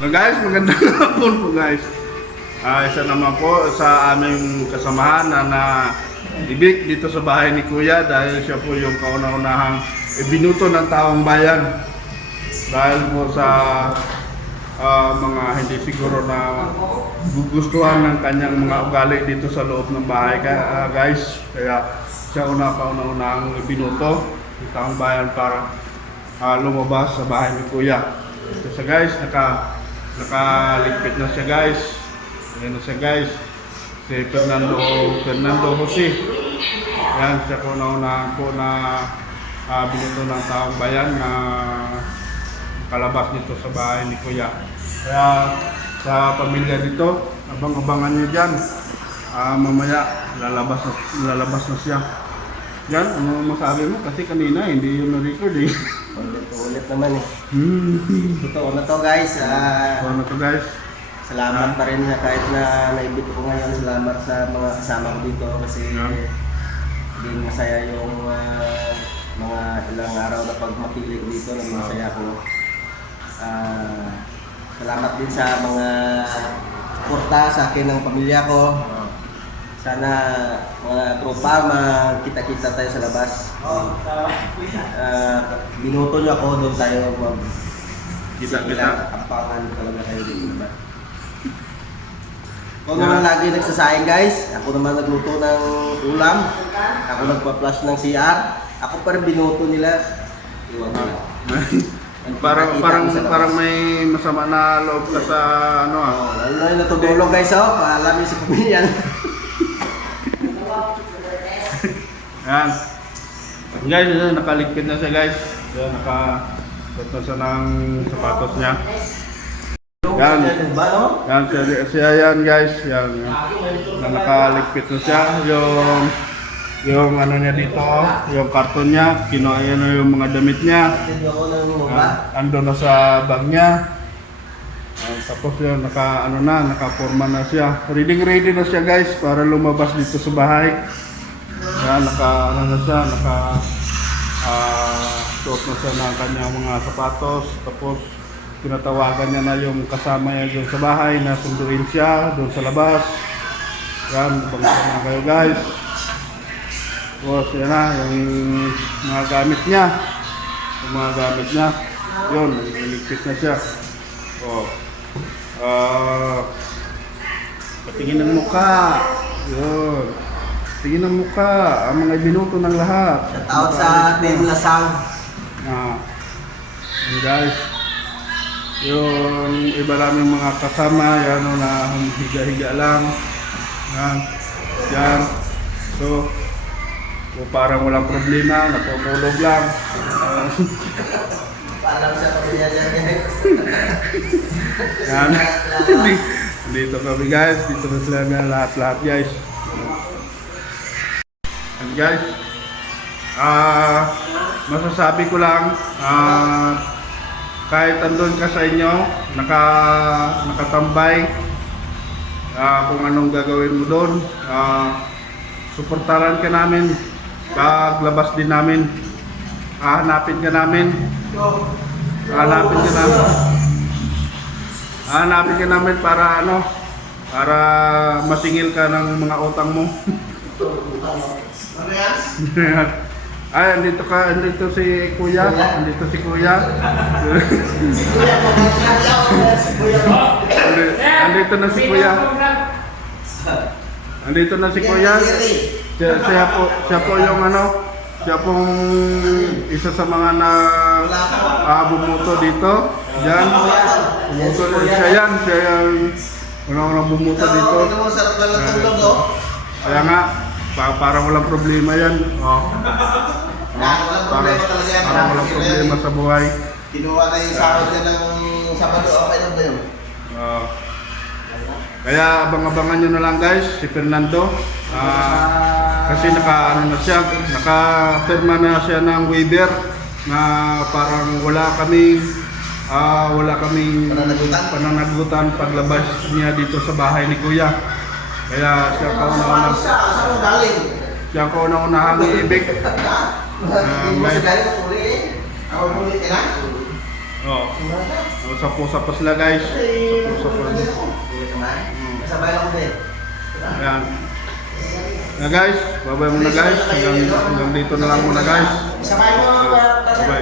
So guys, magandang hapon po guys. Isa naman po sa aming kasamahan na ibig dito sa bahay ni Kuya dahil siya po yung kauna-unahang ibinuto ng taong bayan. Dahil po sa mga hindi siguro na gugustuhan ng kanyang mga ugali dito sa loob ng bahay guys. Kaya siya kauna-unahang ibinuto ng taong bayan para lumabas sa bahay ni Kuya. Ito siya guys, nakaligpit na siya guys. Ayan na siya guys. Si Fernando Jose. Ayan siya kauna-unahan po na binuto ng taong bayan na kalabas dito sa bahay ni Kuya. Kaya sa pamilya dito, abang-abangan niyo dyan. Mamaya lalabas na siya. Yan, ano masabi mo? Kasi kanina hindi yun na-record eh. Ulit naman eh. Totoo na to guys. Totoo na to guys. Salamat pa rin na kahit na naibito ko ngayon. Salamat sa mga kasama ko dito kasi din masaya yung mga ilang araw na pagmakilig dito. Naging masaya ko. Salamat din sa mga suporta sa akin ng pamilya ko. Sana mga tropa, magkita-kita tayo sa labas. Binuto nyo ako, doon tayo Kita-kita. Ampangan talaga kayo dito. Ako naman lagi nagsasayang guys. Ako naman nagluto ng ulam. Ako nagpa-flush ng CR. Ako pa rin binuto nila. Iwan ko lang. Parang may masama na loob ka sa ano Lalo na yung natutulog guys, paalam yung sa pamilya. Yan. Guys, nakaligpit na siya guys. Yan, nakapot na siya ng sapatos niya. Yan. Yan, siya yan guys. Yan. Nakaligpit na siya. Yung ano niya dito, yung karton niya, kinuha niya yung mga damit niya. Ando na sa bag niya. Tapos yun, nakaporma na siya. Ready na siya guys para lumabas dito sa bahay. Yan, suot na siya ng kanyang mga sapatos. Tapos tinatawagan niya na yung kasama niya doon sa bahay na sunduin siya doon sa labas. Yan, bangsa na kayo guys. Tapos yan na, yung mga gamit niya. Yun, niligpit na siya. Patingin ng mukha. Yun. Tingin ng mukha, ang mga ibinuto ng lahat. Shoutout sa Team Lasang. Yan guys. Yung iba namin mga kasama, yan na higa-higa lang. Yan. So parang walang problema, natutulog lang. Paalam sa pamilya dyan guys. Yan. Dito kami guys, dito na sila na lahat guys. And guys, masasabi ko lang, kahit andun ka sa inyo, nakatambay, kung anong gagawin mo doon, suportaran ka namin, paglabas din namin, hahanapin ka namin para masingil ka ng mga utang mo. Andito si Kuya. Andito na si Kuya. Siya po yung siya pong isa sa mga bumuto dito. Diyan. Siya yung unang bumuto dito. Kaya nga, parang walang problema yan. Parang walang problema sa buhay. Kinuha na yung sahod niya ng Sabado, okay na ba yun? Kaya abang-abangan nyo na lang guys, si Fernando. Kasi naka-firma na siya ng waiver na parang wala kaming pananagutan paglabas niya dito sa bahay ni Kuya. Kaya siya kauna-unahang iibig. Oh. Sapo-sapo sila guys. Sapo-sapo. Kasabay lang ko din. Ayan. Na guys, babay muna guys. Hanggang dito na lang muna guys. Sabay mo, Bye.